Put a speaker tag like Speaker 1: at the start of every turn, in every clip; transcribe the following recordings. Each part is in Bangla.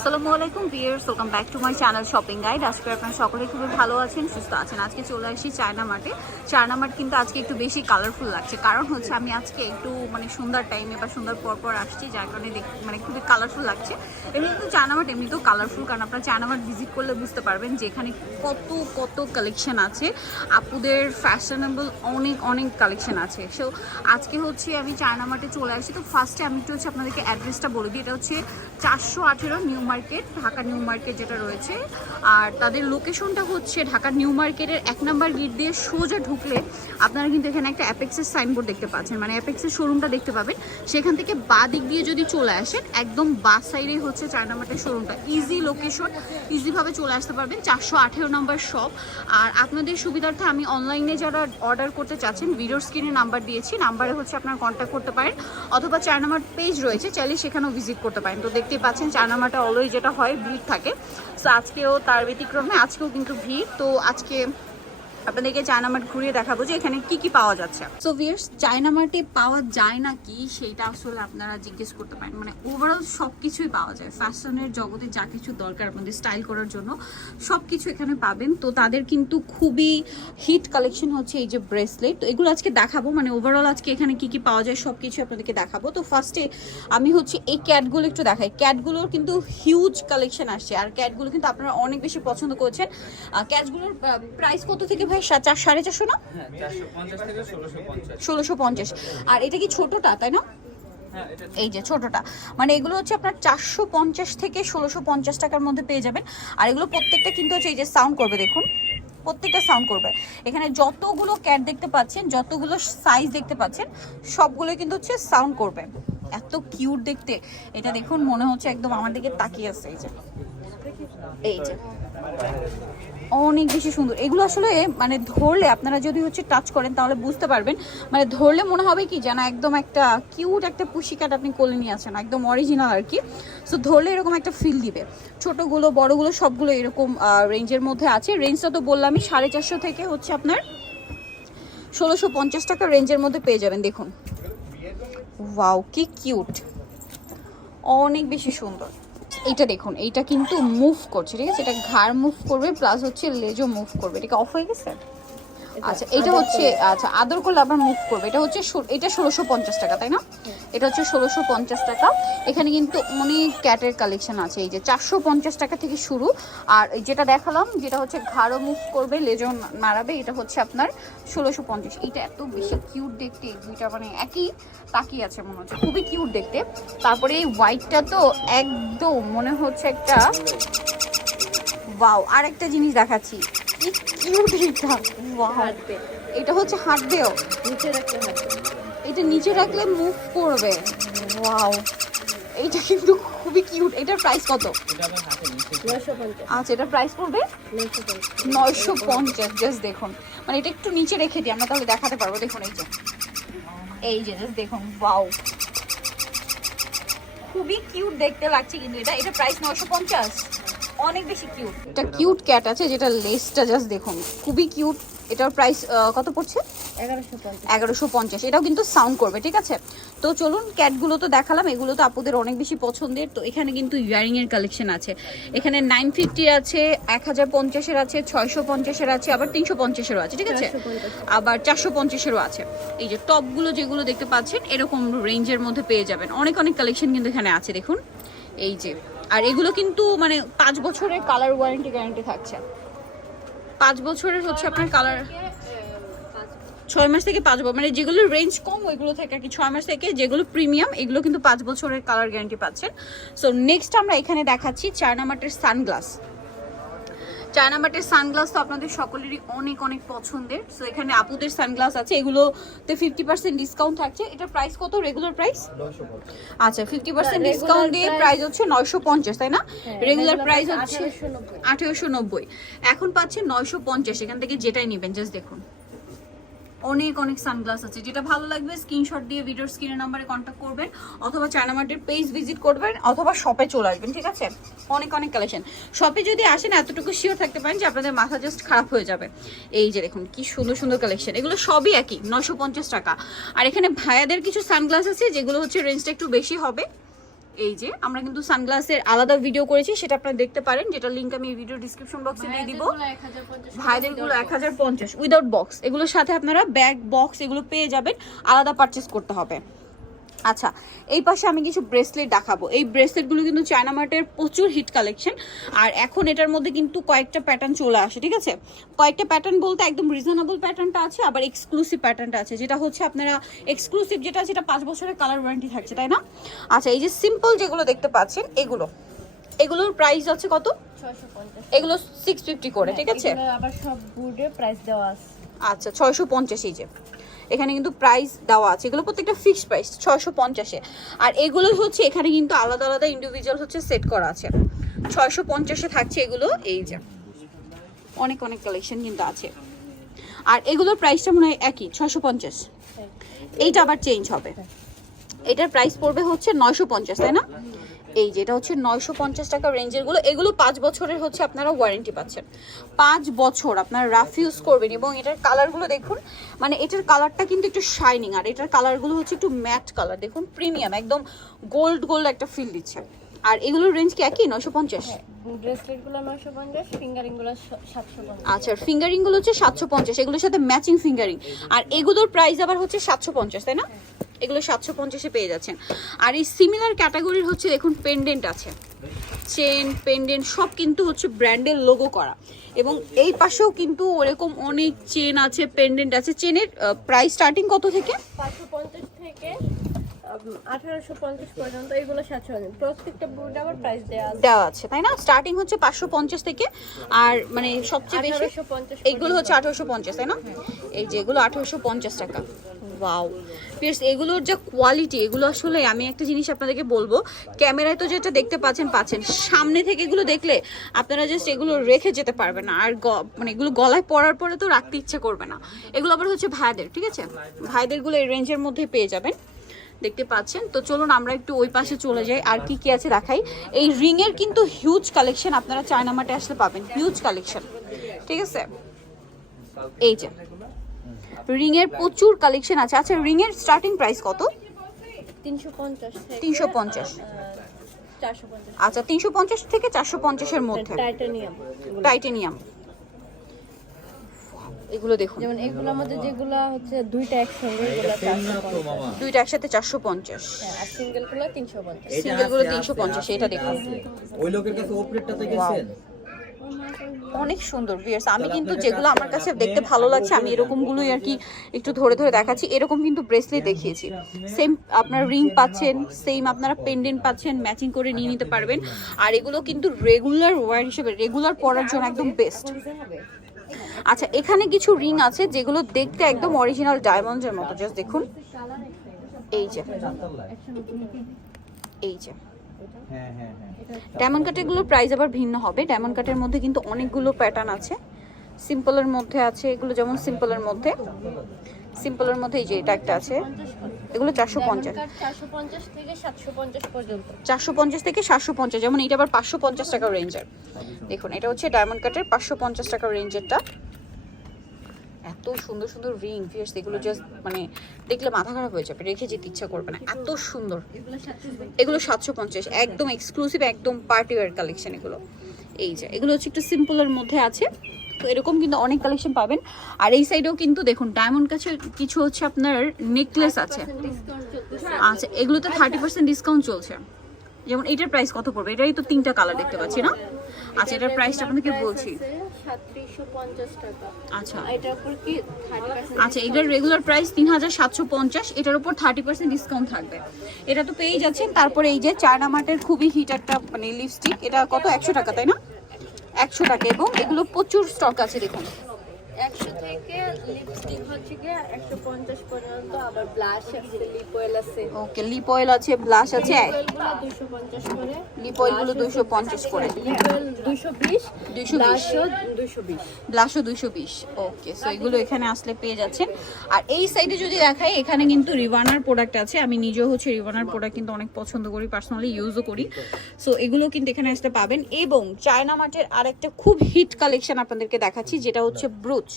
Speaker 1: আসসালামু আলাইকুম viewers welcome back to my channel shopping guide আজকে আপনারা সকলে খুবই ভালো আছেন, সুস্থ আছেন। আজকে চলে আসছি চায়না মার্টে চায়না মার্ট কিন্তু আজকে একটু বেশি কালারফুল লাগছে। কারণ হচ্ছে আমি আজকে একটু মানে সুন্দর টাইমে বা সুন্দর পর পর আসছি, যার কারণে দেখ- মানে খুবই কালারফুল লাগছে। এমনি কিন্তু চায়না মার্ট এমনিতেও কালারফুল কারণ আপনারা চায়না মার্ট ভিজিট করলে বুঝতে পারবেন যে এখানে কত কত কালেকশন আছে। আপুদের ফ্যাশনেবল অনেক অনেক কালেকশন আছে। সো আজকে হচ্ছে আমি চায়না মার্টে চলে আসছি তো ফার্স্টে আমি একটু হচ্ছে আপনাদেরকে অ্যাড্রেসটা বলে দিই। এটা হচ্ছে চারশো আঠেরো New Market Dhaka New Market যেটা রয়েছে। আর তাদের লোকেশনটা হচ্ছে ঢাকা নিউ মার্কেটের এক নাম্বার গেট দিয়ে সোজা ঢুকলে আপনারা কিন্তু এখানে একটা অ্যাপেক্সের সাইনবোর্ড দেখতে পাচ্ছেন। মানে অ্যাপেক্সের শোরুমটা দেখতে পাবেন। সেখান থেকে বা দিক দিয়ে যদি চলে আসেন, একদম বা সাইডেই হচ্ছে চার মার্টের শোরুমটা ইজি লোকেশন ইজিভাবে চলে আসতে পারবেন। চারশো আঠেরো নম্বর শপ আর আপনাদের সুবিধার্থে আমি অনলাইনে যারা অর্ডার করতে চাচ্ছেন ভিডিওর স্ক্রিনে নাম্বার দিয়েছি। নাম্বারে হচ্ছে আপনারা কন্ট্যাক্ট করতে পারেন। অথবা চার মার্ট পেজ রয়েছে, চাইলে সেখানেও ভিজিট করতে পারেন। তো দেখতেই পাচ্ছেন, চার মার্টে অলওয়েজ যেটা হয় ভিড় থাকে। সো আজকেও তার ব্যতিক্রমে আজকেও কিন্তু ভিড়। তো আজকে আপনাদেরকে চায়না মার্ট ঘুরিয়ে দেখাবো যে এখানে কি কি পাওয়া যাচ্ছে। সো ভিয়ার্স চায়না মার্টে পাওয়া যায় না কি সেটা আসলে আপনারা জিজ্ঞেস করতে পারেন। মানে ওভারঅল সব কিছুই পাওয়া যায়। ফ্যাশনের জগতে যা কিছু দরকার আপনাদের স্টাইল করার জন্য সব কিছু এখানে পাবেন। তো তাদের কিন্তু খুবই হিট কালেকশন হচ্ছে এই যে ব্রেসলেট তো এগুলো আজকে দেখাবো। মানে ওভারঅল আজকে এখানে কি কি পাওয়া যায় সব কিছু আপনাদেরকে দেখাবো। তো ফার্স্টে আমি হচ্ছে এই ক্যাটগুলো একটু দেখাই। ক্যাটগুলোর কিন্তু হিউজ কালেকশন আসছে। আর ক্যাটগুলো কিন্তু আপনারা অনেক বেশি পছন্দ করেছেন। ক্যাটগুলোর প্রাইস কত থেকে ভাই চার সাড়ে চারশো না?
Speaker 2: হ্যাঁ ষোলোশো পঞ্চাশ।
Speaker 1: আর এটা কি ছোটটা তাই না?
Speaker 2: হ্যাঁ
Speaker 1: এই যে ছোটটা। মানে এগুলো হচ্ছে আপনার চারশো পঞ্চাশ থেকে ষোলোশো পঞ্চাশ টাকার মধ্যে পেয়ে যাবেন। আর এগুলো প্রত্যেকটা কিন্তু হচ্ছে এই যে সাউন্ড করবে দেখুন। প্রত্যেকটা সাউন্ড করবে। এখানে যতগুলো ক্যাট দেখতে পাচ্ছেন যতগুলো সাইজ দেখতে পাচ্ছেন সবগুলো কিন্তু হচ্ছে সাউন্ড করবে। এত কিউট দেখতে। এটা দেখুন, মনে হচ্ছে একদম আমার দিকে তাকিয়ে আছে, এই যে। এই যে। অনেক বেশি সুন্দর। এগুলো আসলে মানে ধরলে আপনারা যদি হচ্ছে টাচ করেন, তাহলে বুঝতে পারবেন। মানে ধরলে মনে হবে কি যেন একদম একটা কিউট একটা পুশিকাট আপনি কোলে নিয়ে আছেন একদম অরিজিনাল আর কি। সো ধরলে এরকম একটা ফিল দিবে। ছোটোগুলো, বড়গুলো, সবগুলো এরকম রেঞ্জের মধ্যে আছে। রেঞ্জটা তো বললামই, সাড়ে চারশো থেকে হচ্ছে আপনার ষোলোশো পঞ্চাশ টাকা রেঞ্জের মধ্যে পেয়ে যাবেন, দেখুন। ওয়াও কি কিউট অনেক বেশি সুন্দর। এটা দেখুন, এইটা কিন্তু মুভ করছে, ঠিক আছে? এটা ঘাড় মুভ করবে প্লাস হচ্ছে লেজও মুভ করবে। এটা অফ হয়ে গেছে? আচ্ছা এটা হচ্ছে আচ্ছা আদর করলে আবার মুভ করবে। এটা হচ্ছে এটা ষোলোশো পঞ্চাশ টাকা তাই না? এটা হচ্ছে ষোলোশো পঞ্চাশ টাকা। এখানে কিন্তু অনেক ক্যাটের কালেকশন আছে। এই যে চারশো পঞ্চাশ টাকা থেকে শুরু। আর এই যেটা দেখালাম যেটা হচ্ছে ঘাড়ও মুভ করবে লেজও নাড়াবে এটা হচ্ছে আপনার ষোলোশো পঞ্চাশ। এটা এত বেশি কিউট দেখতে। দুইটা মানে একই তাকিয়ে আছে মনে হচ্ছে। খুবই কিউট দেখতে। তারপরে এই হোয়াইটটা তো একদম মনে হচ্ছে একটা ওয়াও আর একটা জিনিস দেখাচ্ছি। কি কিউট এটা
Speaker 3: হাঁটবে।
Speaker 1: এটা হচ্ছে হাঁটবেও।
Speaker 3: নিচে রাখলে হাঁটবে।
Speaker 1: এটা নিচে রাখলে মুভ করবে। ওয়াও এইটা কিন্তু খুবই কিউট এটার প্রাইস কত?
Speaker 2: এটা
Speaker 1: আচ্ছা এটার প্রাইস পড়বে?
Speaker 3: নয়শো পঞ্চাশ।
Speaker 1: নয়শো পঞ্চাশ জাস্ট দেখুন। মানে এটা একটু নিচে রেখে দিই আমরা তাহলে দেখাতে পারব। দেখুন এই যে। এই যে জাস্ট দেখুন। ওয়াও খুবই কিউট দেখতে লাগছে কিন্তু এটা। এটা প্রাইস নয়শো পঞ্চাশ। অনেক বেশি কিউট একটা কিউট ক্যাট আছে যেটা লেসটা জাস্ট দেখুন খুবই কিউট এটার প্রাইস কত পড়ছে?
Speaker 3: এগারোশো পঞ্চাশ।
Speaker 1: এটাও কিন্তু সাউন্ড করবে ঠিক আছে? তো চলুন ক্যাটগুলো তো দেখালাম এগুলো তো আপুদের অনেক বেশি পছন্দের। তো এখানে কিন্তু ইয়ারিং এর কালেকশন আছে। এখানে নাইন ফিফটি আছে এক হাজার পঞ্চাশের আছে ছয়শো পঞ্চাশের আছে আবার তিনশো পঞ্চাশেরও আছে ঠিক আছে? আবার চারশো পঞ্চাশেরও আছে। এই যে টপগুলো যেগুলো দেখতে পাচ্ছেন এরকম রেঞ্জের মধ্যে পেয়ে যাবেন। অনেক অনেক কালেকশন কিন্তু এখানে আছে দেখুন। এই যে আর এগুলো কিন্তু মানে পাঁচ বছরের কালার ওয়ারেন্টি গ্যারান্টি থাকছে। পাঁচ বছরের হচ্ছে আপনার কালার ছয় মাস থেকে পাঁচ বছর মানে যেগুলো রেঞ্জ কম ওইগুলো থেকে আর কি। ছয় মাস থেকে যেগুলো প্রিমিয়াম এগুলো কিন্তু পাঁচ বছরের কালার গ্যারান্টি পাচ্ছেন। সো নেক্সট আমরা এখানে দেখাচ্ছি চায়না মার্টের সানগ্লাস চায়না মাটের সানগ্লাস তো আপনাদের সকলেরই অনেক অনেক পছন্দের। সো এখানে আপুদের সানগ্লাস আছে। এগুলোতে ফিফটি পার্সেন্ট ডিসকাউন্ট থাকছে। এটা প্রাইস কত? রেগুলার প্রাইস আচ্ছা ফিফটি পার্সেন্ট ডিসকাউন্ট দিয়ে প্রাইস হচ্ছে নয়শো পঞ্চাশ তাই না? রেগুলার প্রাইস হচ্ছে
Speaker 3: আঠারোশো নব্বই।
Speaker 1: আঠেরোশো নব্বই। এখন পাচ্ছে নয়শো পঞ্চাশ। এখান থেকে যেটাই নেবেন জাস্ট দেখুন। অনেক অনেক সানগ্লাস আছে। যেটা ভালো লাগবে স্ক্রিনশট দিয়ে ভিডিওর স্ক্রিনের নাম্বারে কন্ট্যাক্ট করবেন, অথবা চায়না মার্টের পেজ ভিজিট করবেন, অথবা শপে চলে আসবেন, ঠিক আছে? অনেক অনেক কালেকশন শপে যদি আসেন, এতটুকু শিওর থাকতে পারেন যে আপনাদের মাথা জাস্ট খারাপ হয়ে যাবে। এই যে দেখুন, কি সুন্দর সুন্দর কালেকশন এগুলো সবই একই নশো টাকা। আর এখানে ভাইয়াদের কিছু সানগ্লাস আছে, যেগুলো হচ্ছে রেঞ্জটা একটু বেশি হবে। এই যে আমরা কিন্তু সানগ্লাসের আলাদা ভিডিও করেছি সেটা আপনারা দেখতে পারেন যেটা লিঙ্ক আমি ভিডিও ডিসক্রিপশন বক্সে দিয়ে দিব। ভাইদেরগুলো এক হাজার পঞ্চাশ উইদাউট বক্স এগুলোর সাথে আপনারা ব্যাগ বক্স এগুলো পেয়ে যাবেন আলাদা পারচেস করতে হবে। আচ্ছা এই পাশে আমি কিছু ব্রেসলেট দেখাবো। এই ব্রেসলেটগুলো কিন্তু চায়না মার্টের প্রচুর হিট কালেকশন আর এখন এটার মধ্যে কিন্তু কয়েকটা প্যাটার্ন চলে আসে ঠিক আছে? কয়েকটা প্যাটার্ন বলতে একদম রিজনেবল প্যাটার্নটা আছে আবার এক্সক্লুসিভ প্যাটার্নটা আছে যেটা হচ্ছে আপনারা এক্সক্লুসিভ যেটা আছে এটা পাঁচ বছরের কালার ওয়ারেন্টি থাকছে তাই না? আচ্ছা এই যে সিম্পল যেগুলো দেখতে পাচ্ছেন এগুলো। এগুলোর প্রাইস আছে কত? এগুলো সিক্স ফিফটি করে ঠিক আছে?
Speaker 3: আবার সব বুডে প্রাইস দেওয়া আছে।
Speaker 1: আচ্ছা ছয়শো পঞ্চাশ এই যে। এখানে কিন্তু প্রাইস দেওয়া আছে। এগুলো প্রত্যেকটা ফিক্সড প্রাইস ছয়শো পঞ্চাশে। আর এগুলো হচ্ছে এখানে কিন্তু আলাদা আলাদা ইন্ডিভিজুয়াল হচ্ছে সেট করা আছে। ছয়শো পঞ্চাশে থাকছে এগুলো এই যে। অনেক অনেক কালেকশন কিন্তু আছে। আর এগুলোর প্রাইসটা মনে হয় একই ছয়শো পঞ্চাশ। এইটা আবার চেঞ্জ হবে। এটার প্রাইস পড়বে হচ্ছে নয়শো পঞ্চাশ তাই না? এই যেটা হচ্ছে নয়শো পঞ্চাশ টাকা রেঞ্জেরগুলো। এগুলো পাঁচ বছরের হচ্ছে আপনারা ওয়ারেন্টি পাচ্ছেন। পাঁচ বছর আপনারা রাফ ইউজ করবেন এবং এটার কালারগুলো দেখুন। মানে এটার কালারটা কিন্তু একটু শাইনিং আর এটার কালারগুলো হচ্ছে একটু ম্যাট কালার দেখুন প্রিমিয়াম একদম গোল্ড গোল্ড একটা ফিল দিচ্ছে। আর এগুলোর রেঞ্জ কি একই? নয়শো পঞ্চাশ?
Speaker 3: ব্রেসলেটগুলো নয়শো পঞ্চাশ ফিঙ্গারিং পঞ্চাশ।
Speaker 1: আচ্ছা ফিঙ্গারিংগুলো হচ্ছে সাতশো পঞ্চাশ। এগুলোর সাথে ম্যাচিং ফিঙ্গারিং আর এগুলোর প্রাইস আবার হচ্ছে সাতশো পঞ্চাশ তাই না? এগুলো সাতশো পঞ্চাশে পেয়ে যাচ্ছেন। আর এই সিমিলার ক্যাটাগরির হচ্ছে দেখুন পেন্ডেন্ট আছে। চেন পেন্ডেন্ট সব কিন্তু হচ্ছে ব্র্যান্ডের লোগো করা। এবং এই পাশেও কিন্তু ওরকম অনেক চেন আছে পেন্ডেন্ট আছে। চেনের প্রাইস স্টার্টিং কত থেকে?
Speaker 3: থেকে আঠারোশো পঞ্চাশ পর্যন্ত এগুলো সাতশো প্রত্যেকটা আবার প্রাইস দেওয়া
Speaker 1: দেওয়া আছে তাই না? স্টার্টিং হচ্ছে পাঁচশো পঞ্চাশ থেকে আর মানে সবচেয়ে বেশি হচ্ছে আঠারোশো পঞ্চাশ তাই না? এই যে এগুলো আঠারোশো পঞ্চাশ টাকা। ওয়াও পিয়ার্স এগুলোর যে কোয়ালিটি এগুলো আসলে আমি একটা জিনিস আপনাদেরকে বলব। ক্যামেরায় তো যেটা দেখতে পাচ্ছেন পাচ্ছেন। সামনে থেকে এগুলো দেখলে আপনারা জাস্ট এগুলো রেখে যেতে পারবেন না। আর মানে এগুলো গলায় পরার পরে তো রাখতে ইচ্ছে করবে না। এগুলো আবার হচ্ছে ভাইদের, ঠিক আছে? ভাইদেরগুলো এই রেঞ্জের মধ্যে পেয়ে যাবেন। দেখতে পাচ্ছেন? তো চলুন আমরা একটু ওই পাশে চলে যাই। আর কি কি আছে দেখাই? এই রিং এর কিন্তু হিউজ কালেকশন আপনারা চায়না আসলে পাবেন। হিউজ কালেকশন ঠিক আছে? এই যে। রিং এর প্রচুর কালেকশন আছে। আচ্ছা রিং এর স্টার্টিং প্রাইস কত?
Speaker 3: তিনশো পঞ্চাশ থেকে
Speaker 1: 350
Speaker 3: চারশো পঞ্চাশ।
Speaker 1: আচ্ছা তিনশো পঞ্চাশ থেকে চারশো পঞ্চাশের মধ্যে।
Speaker 3: টাইটানিয়াম
Speaker 1: টাইটেনিয়াম এগুলো দেখুন।
Speaker 3: যেমন এগুলো আমাদের যেগুলো হচ্ছে দুইটা একসঙ্গে
Speaker 1: দুইটা একসাথে চারশো পঞ্চাশ।
Speaker 3: হ্যাঁ, আর সিঙ্গেলগুলো তিনশো পঞ্চাশ।
Speaker 1: সিঙ্গেলগুলো তিনশো পঞ্চাশ এটা দেখুন।
Speaker 4: ওই লোকের কাছে ওপরেরটাতে গেছেন?
Speaker 1: অনেক সুন্দর ভিয়ার্স আমি কিন্তু যেগুলো আমার কাছে দেখতে ভালো লাগছে আমি এরকমগুলোই আর কি একটু ধরে ধরে দেখাচ্ছি। এরকম কিন্তু ব্রেসলেট দেখিয়েছি। সেম আপনার রিং পাচ্ছেন সেম আপনারা পেন্ডেন্ট পাচ্ছেন ম্যাচিং করে নিয়ে নিতে পারবেন। আর এগুলো কিন্তু রেগুলার ওয়ার হিসেবে রেগুলার পরার জন্য একদম বেস্ট আচ্ছা এখানে কিছু রিং আছে যেগুলো দেখতে একদম অরিজিনাল ডায়মন্ডের মতো। জাস্ট দেখুন। এই যে। এই যে। ডায়মন্ড কাটেরগুলোর প্রাইস আবার ভিন্ন হবে। ডায়মন্ড কাটের মধ্যে কিন্তু অনেকগুলো প্যাটার্ন আছে। সিম্পলের মধ্যে আছে এগুলো যেমন সিম্পলের মধ্যে। সিম্পলের মধ্যে এই যে এটা একটা আছে। এগুলো চারশো পঞ্চাশ।
Speaker 3: চারশো পঞ্চাশ থেকে সাতশো পঞ্চাশ পর্যন্ত।
Speaker 1: চারশো পঞ্চাশ থেকে সাতশো পঞ্চাশ। যেমন এটা আবার পাঁচশো পঞ্চাশ টাকা রেঞ্জের দেখুন এটা হচ্ছে ডায়মন্ড কাটের পাঁচশো পঞ্চাশ টাকা রেঞ্জেরটা এত সুন্দর সুন্দর রিং ফিয়ার্স এগুলো জাস্ট মানে দেখলে মাথা খারাপ হয়ে যাবে রেখে যেতে ইচ্ছা করবে না। এত সুন্দর।
Speaker 3: এগুলো সাতশো
Speaker 1: পঞ্চাশ। একদম এক্সক্লুসিভ একদম পার্টি ওয়ার কালেকশন এগুলো। এই যে এগুলো হচ্ছে একটু সিম্পলের মধ্যে আছে। তো এরকম কিন্তু অনেক কালেকশন পাবেন। আর এই সাইডেও কিন্তু দেখুন ডায়মন্ড কাছে কিছু হচ্ছে আপনার নেকলেস আছে। আচ্ছা এগুলোতে থার্টি পার্সেন্ট ডিসকাউন্ট চলছে। যেমন এটার প্রাইস কত পড়বে? এটাই তো তিনটা কালার দেখতে পাচ্ছি না? আচ্ছা এটার প্রাইসটা আপনাদের বলছি
Speaker 3: সাতত্রিশশো পঞ্চাশ টাকা।
Speaker 1: আচ্ছা।
Speaker 3: এটার উপর কি থার্টি পার্সেন্ট
Speaker 1: আচ্ছা এটার রেগুলার প্রাইস তিন হাজার সাতশো পঞ্চাশ এটার উপর থার্টি পার্সেন্ট ডিসকাউন্ট থাকবে। এটা তো পেয়েই যাচ্ছেন। তারপরে এই যে চায়না মার্টের খুবই হিট একটা মানে লিপস্টিক এটা কত? একশো টাকা তাই না? একশো টাকা। এবং এগুলো প্রচুর স্টক আছে দেখুন।
Speaker 3: একশো থেকে লিপস্টিক হচ্ছে গিয়ে একশো পঞ্চাশ পর্যন্ত আবার ব্লাশ আছে লিপ অয়েল আছে।
Speaker 1: ওকে লিপ অয়েল আছে ব্লাশ আছে।
Speaker 3: করে।
Speaker 1: লিপ করে।
Speaker 3: লিপ অয়েল
Speaker 1: 220
Speaker 3: ব্লাশও দুশো বিশ।
Speaker 1: ব্লাশও দুশো বিশ। ওকে সো এগুলো এখানে আসলে পেয়ে যাচ্ছেন। আর এই সাইডে যদি দেখাই এখানে কিন্তু রিভানার প্রোডাক্ট আছে। আমি নিজেও হচ্ছে রিভানার প্রোডাক্ট কিন্তু অনেক পছন্দ করি পার্সোনালি ইউজও করি। সো এগুলো কিন্তু এখানে আসতে পাবেন। এবং চায়না মার্টের আরেকটা খুব হিট কালেকশন আপনাদেরকে দেখাচ্ছি যেটা হচ্ছে ব্রুচ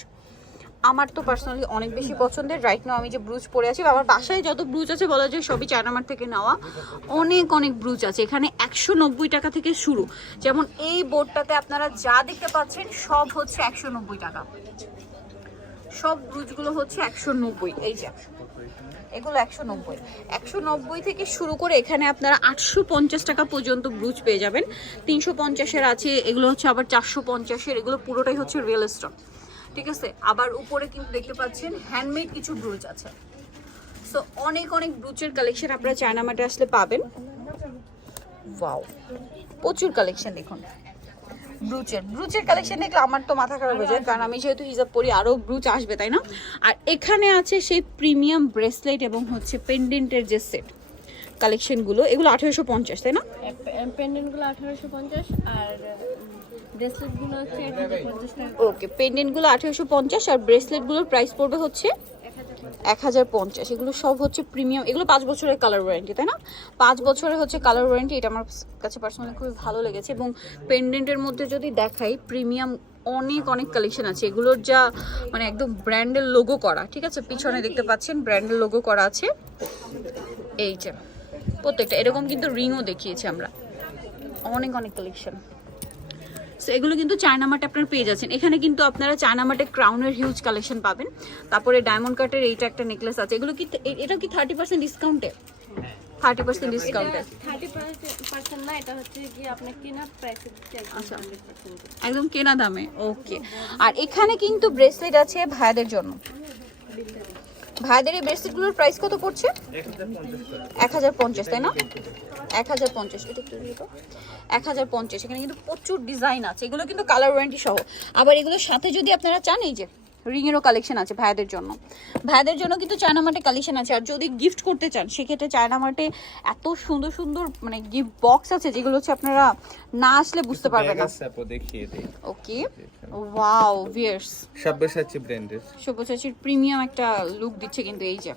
Speaker 1: আমার তো পার্সোনালি অনেক বেশি পছন্দের। রাইট নাও আমি যে ব্রুজ পরে আছি আমার বাসায় যত ব্রুজ আছে বলা যায় সবই চায়নামার থেকে নেওয়া। অনেক অনেক ব্রুজ আছে। এখানে একশো নব্বই টাকা থেকে শুরু। যেমন এই বোর্ডটাতে আপনারা যা দেখতে পাচ্ছেন, সব হচ্ছে একশো নব্বই টাকা। সব ব্রুজগুলো হচ্ছে একশো নব্বই। এই যে, এগুলো একশো নব্বই। একশো নব্বই থেকে শুরু করে এখানে আপনারা আটশো পঞ্চাশ টাকা পর্যন্ত ব্রুজ পেয়ে যাবেন। তিনশো পঞ্চাশের আছে, এগুলো হচ্ছে আবার চারশো পঞ্চাশের, এগুলো পুরোটাই হচ্ছে রিয়েল স্টক ঠিক আছে? আবার উপরে কিন্তু দেখতে পাচ্ছেন হ্যান্ডমেড কিছু ব্রুচ আছে। সো অনেক অনেক ব্রুচের কালেকশন আপনারা চায়না আসলে পাবেন। প্রচুর কালেকশন দেখুন। ব্রুচের ব্রুচের কালেকশন দেখলে আমার তো মাথা খারাপ হয়ে যায়, কারণ আমি যেহেতু হিজাব পরি আরও ব্রুচ আসবে, তাই না? আর এখানে আছে সেই প্রিমিয়াম ব্রেসলেট এবং হচ্ছে পেন্ডেন্টের যে সেট কালেকশনগুলো এগুলো আঠেরোশো পঞ্চাশ, তাই না?
Speaker 3: পেন্ডেন্টগুলো আঠেরোশো পঞ্চাশ আর ব্রেসলেটগুলো হচ্ছে
Speaker 1: ওকে পেন্ডেন্টগুলো আঠেরোশো পঞ্চাশ আর ব্রেসলেটগুলোর প্রাইস পড়বে হচ্ছে এক হাজার পঞ্চাশ। এগুলো সব হচ্ছে প্রিমিয়াম এগুলো পাঁচ বছরের কালার ওয়ারেন্টি তাই না? পাঁচ বছরের হচ্ছে কালার ওয়ারেন্টি এটা আমার কাছে পার্সোনালি খুবই ভালো লেগেছে। এবং পেন্ডেন্টের মধ্যে যদি দেখাই প্রিমিয়াম অনেক অনেক কালেকশন আছে। এগুলোর যা মানে একদম ব্র্যান্ডের লোগো করা ঠিক আছে? পিছনে দেখতে পাচ্ছেন ব্র্যান্ডের লোগো করা আছে। এই যে প্রত্যেকটা। এরকম কিন্তু রিংও দেখিয়েছি আমরা। অনেক অনেক কালেকশন সো এগুলো কিন্তু চায়না মার্টে আপনারা পেয়ে যাচ্ছেন। এখানে কিন্তু আপনারা চায়না মার্টে ক্রাউনের হিউজ কালেকশন পাবেন। তারপরে ডায়মন্ড কাটের এইটা একটা নেকলেস আছে। এগুলো কি এটা কি থার্টি পার্সেন্ট ডিসকাউন্টে থার্টি পার্সেন্ট ডিসকাউন্টে
Speaker 3: থার্টি পার্সেন্ট না এটা হচ্ছে কি আপনার কেনার প্রাইসে
Speaker 1: আচ্ছা। একদম কেনা দামে ওকে আর এখানে কিন্তু ব্রেসলেট আছে ভাইদের জন্য। ভাইদের এই ব্রেসলেটগুলোর প্রাইস কত পড়ছে? এক হাজার পঞ্চাশ, তাই না? এক হাজার পঞ্চাশ, এটা একটু এক হাজার পঞ্চাশ, এখানে কিন্তু প্রচুর ডিজাইন আছে। এগুলো কিন্তু কালার ওয়ারেন্টি সহ। আবার এগুলোর সাথে যদি আপনারা চান, এই যে রিংয়েরও কালেকশন আছে ভাইদের জন্য। ভাইদের জন্য কিন্তু চায়না মার্টে কালেকশন আছে। আর যদি গিফট করতে চান সেক্ষেত্রে চায়না মার্টে এত সুন্দর সুন্দর মানে গিফট বক্স আছে যেগুলো হচ্ছে আপনারা না আসলে বুঝতে পারবেন না। ওকে ওয়াও ভিয়ার্স
Speaker 5: সাব্যসাচী ব্র্যান্ডের
Speaker 1: সব্যসাচীর প্রিমিয়াম একটা লুক দিচ্ছে কিন্তু এই যে।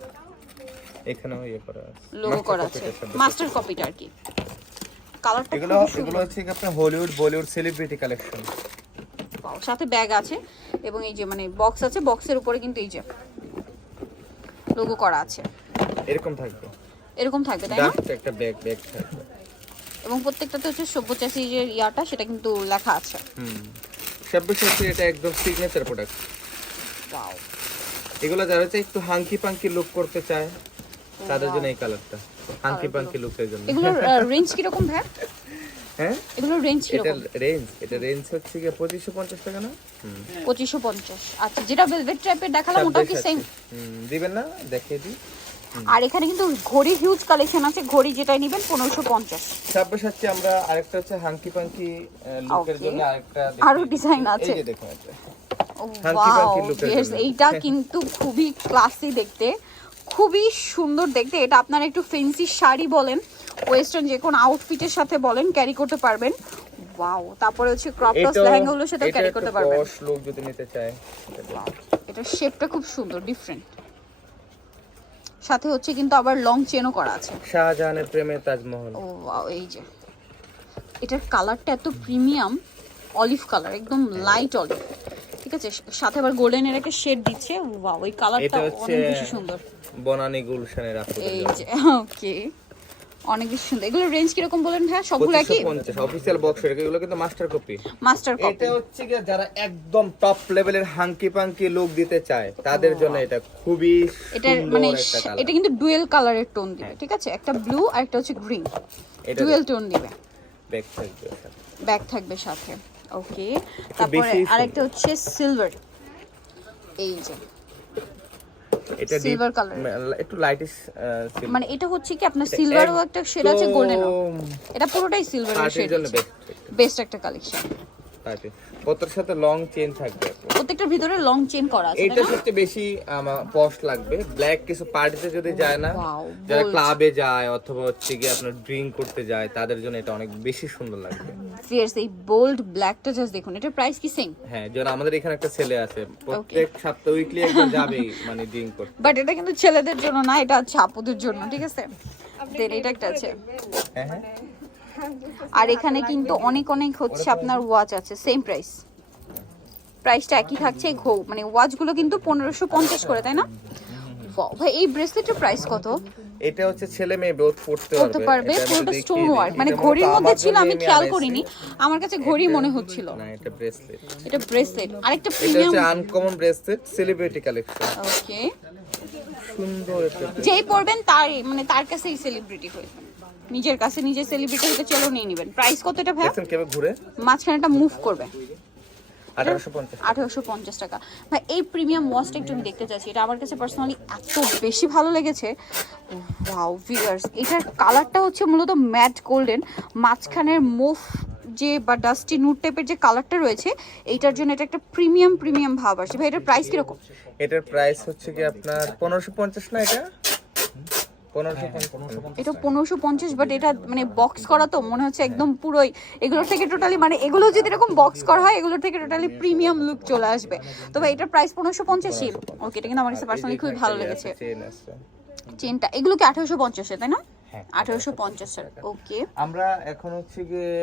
Speaker 5: এখানেও ইয়ে করা আছে।
Speaker 1: লোগো করা আছে। মাস্টার কপিটা আর কি। কালারটা
Speaker 5: এগুলো এগুলো হচ্ছে আপনার হলিউড বলিউড সেলিব্রিটি কালেকশন
Speaker 1: সাথে ব্যাগ আছে। এবং এই যে মানে বক্স আছে বক্সের উপরে কিন্তু এই যে লোগো করা আছে।
Speaker 5: এরকম থাকবে।
Speaker 1: এরকম থাকবে তাই না?
Speaker 5: একটা ব্যাগ ব্যাগ থাকবে।
Speaker 1: এবং প্রত্যেকটাতে হচ্ছে সব্যচাষী যে ইয়াটা সেটা কিন্তু লেখা আছে।
Speaker 5: হুম। সাব্যসাচী এটা একদম সিগনেচার প্রোডাক্ট
Speaker 1: Wow.
Speaker 5: এগুলো যারা হচ্ছে একটু হাঙ্কি পাঙ্কি লুক করতে চায় তাদের জন্য এই কালারটা হাঙ্কি পাঙ্কি লুকের জন্য।
Speaker 1: এগুলোর রেঞ্জ কীরকম ভাই?
Speaker 5: হ্যাঁ?
Speaker 1: রেঞ্জ
Speaker 5: এটা রেঞ্জ এটা রেঞ্জ হচ্ছে কি পঁচিশশো পঞ্চাশ টাকা না? হুম।
Speaker 1: পঁচিশশো পঞ্চাশ। আচ্ছা যেটা ভেলভেট টাইপের দেখালাম ওটাও কি সেম
Speaker 5: দিবেন না? দেখিয়ে দিই।
Speaker 1: আর এখানে কিন্তু ঘড়ি হিউজ কালেকশন আছে ঘড়ি যেটাই নেবেন পনেরোশো পঞ্চাশ।
Speaker 5: সাব্যসাচী আমরা আরেকটা হচ্ছে হাঙ্কি পাঙ্কি লুকের জন্য আরেকটা আরও
Speaker 1: ডিজাইন আছে।
Speaker 5: এই যে দেখুন এটা।
Speaker 1: এইটা কিন্তু খুবই ক্লাসি দেখতে। খুবই সুন্দর দেখতে। এটা আপনারা একটু ফেন্সি শাড়ি বলেন। ওয়েস্টার্ন যে কোনো আউটফিটের সাথে বলেন ক্যারি করতে পারবেন। ওয়াও তারপরে হচ্ছে ক্রপ টপস
Speaker 5: এটাও-
Speaker 1: লেহেঙ্গাগুলোর সাথে ক্যারি করতে পারবেন।
Speaker 5: posh look যদি নিতে চায়।
Speaker 1: এটার শেপটা খুব সুন্দর ডিফারেন্ট সাথে হচ্ছে কিন্তু আবার লং চেনও করা আছে।
Speaker 5: শাহজাহানের প্রেমে তাজমহল।
Speaker 1: ও wow, এই যে। এটার কালারটা এত প্রিমিয়াম অলিভ কালার একদম লাইট অলিভ ঠিক আছে সাথে আবার গোল্ডেনের একটা শেড দিচ্ছে। ওয়াও এই কালারটা অনেক বেশি সুন্দর।
Speaker 5: বনানী গুলশানের আপুদের
Speaker 1: এই যে ওকে অনেক বেশি সুন্দর। এগুলোর রেঞ্জ কীরকম বলেন ভাই সবগুলো একই?
Speaker 5: 2550 অফিসিয়াল বক্স এগুলো কিন্তু মাস্টার কপি
Speaker 1: মাস্টার কপি
Speaker 5: এটা হচ্ছে কি যারা একদম টপ লেভেলের হাঙ্কি পাঙ্কি লুক দিতে চায় তাদের জন্য এটা খুবই সুন্দর
Speaker 1: মানে এটা কিন্তু ডুয়েল কালারের টোন দিবে ঠিক আছে? একটা ব্লু আর একটা হচ্ছে গ্রিন
Speaker 5: এটা
Speaker 1: ডুয়েল টোন দিবে।
Speaker 5: ব্যাক থাকবে
Speaker 1: ব্যাগ থাকবে সাথে। ওকে তারপরে। আরেকটা হচ্ছে সিলভার এই যে।
Speaker 5: এটা
Speaker 1: সিলভার
Speaker 5: কালার একটু লাইটিশ
Speaker 1: মানে এটা হচ্ছে কি আপনার সিলভারও একটা শেড আছে গোল্ডেনও এটা পুরোটাই সিলভারের
Speaker 5: পার্টির
Speaker 1: শেড
Speaker 5: বেস্ট
Speaker 1: একটা। কালেকশন
Speaker 5: পার্টি কতর সাথে লং চেন থাকবে।
Speaker 1: প্রত্যেকটার ভিতরে লং চেন করা আছে
Speaker 5: এটা সবচেয়ে বেশি আমার পস্ট লাগবে। ব্ল্যাক কিছু পার্টিতে যদি যায় না যারা ক্লাবে যায় অথবা হচ্ছে কি আপনার ড্রিঙ্ক করতে যায় তাদের জন্য এটা অনেক বেশি সুন্দর লাগবে।
Speaker 1: ফিয়ার্স এই বোল্ড ব্ল্যাকটা জাস্ট দেখুন এটার প্রাইস কি সেম
Speaker 5: হ্যাঁ যেন আমাদের এখানে একটা ছেলে আছে প্রত্যেক সপ্তাহ উইকলি একবার যাবেই মানে ড্রিঙ্ক করতে।
Speaker 1: বাট এটা কিন্তু ছেলেদের জন্য না এটা হচ্ছে আপুদের জন্য ঠিক আছে? দেন এটা একটা আছে।
Speaker 5: হ্যাঁ হ্যাঁ।
Speaker 1: আর এখানে কিন্তু অনেক অনেক হচ্ছে আপনার ওয়াচ আছে সেম প্রাইস প্রাইসটা একই থাকছে ঘৌ মানে ওয়াচগুলো কিন্তু পনেরোশো পঞ্চাশ করে তাই না? ভাই এই ব্রেসলেটের প্রাইস কত?
Speaker 5: এটা হচ্ছে ছেলে মেয়ে বোধ পড়তে
Speaker 1: করতে পারবে। পুরোটা স্টোন ওয়ার্ক মানে ঘড়ির মধ্যে ছিল আমি খেয়াল করিনি। আমার কাছে ঘড়ি মনে হচ্ছিল।
Speaker 5: না এটা ব্রেসলেট
Speaker 1: এটা ব্রেসলেট আরেকটা
Speaker 5: এটা
Speaker 1: প্রিমিয়াম
Speaker 5: হচ্ছে uncommon bracelet celebrity collection
Speaker 1: okay
Speaker 5: সুন্দর
Speaker 1: যেই পড়বেন তার মানে তার কাছেই সেলিব্রিটি হয়ে। নিজের কাছে নিজের সেলিব্রিটি হতে চলো নিয়ে নেবেন। প্রাইস কত এটা ভাই
Speaker 5: দেখছেন কেমন ঘুরে?
Speaker 1: মাঝখানেটা মুভ করবে।
Speaker 5: আঠারোশো পঞ্চাশ
Speaker 1: টাকা। ভাই এই প্রিমিয়াম ওয়াচটা একটু আমি দেখতে চাচ্ছি এটা আমার কাছে পার্সোনালি এত বেশি ভালো লেগেছে। ওয়াও ভিগার্স এটার কালারটা হচ্ছে মূলত ম্যাট গোল্ডেন মাঝখানের মুভ যে বা ডাস্টি নুট টাইপের যে কালারটা রয়েছে এইটার জন্য এটা একটা প্রিমিয়াম প্রিমিয়াম ভাব আসছে। ভাই এটার প্রাইস কীরকম?
Speaker 5: এটার প্রাইস হচ্ছে কি আপনার পনেরোশো পঞ্চাশ না এটা?
Speaker 1: এটা পনেরোশো পঞ্চাশ বাট এটা মানে বক্স করা তো মনে হচ্ছে একদম পুরোই। এগুলোর থেকে টোটালি মানে এগুলো যদি এরকম বক্স করা হয় এগুলোর থেকে টোটালি প্রিমিয়াম লুক চলে আসবে। তো ভাই এটার প্রাইস পনেরোশো পঞ্চাশই। ওকে এটা কিন্তু আমার কাছে পার্সোনালি খুবই ভালো লেগেছে।
Speaker 5: চেন
Speaker 1: চেনটা এগুলো কি আঠারোশো পঞ্চাশে তাই না? আঠারোশো পঞ্চাশের। ওকে
Speaker 5: আমরা এখন হচ্ছে গিয়ে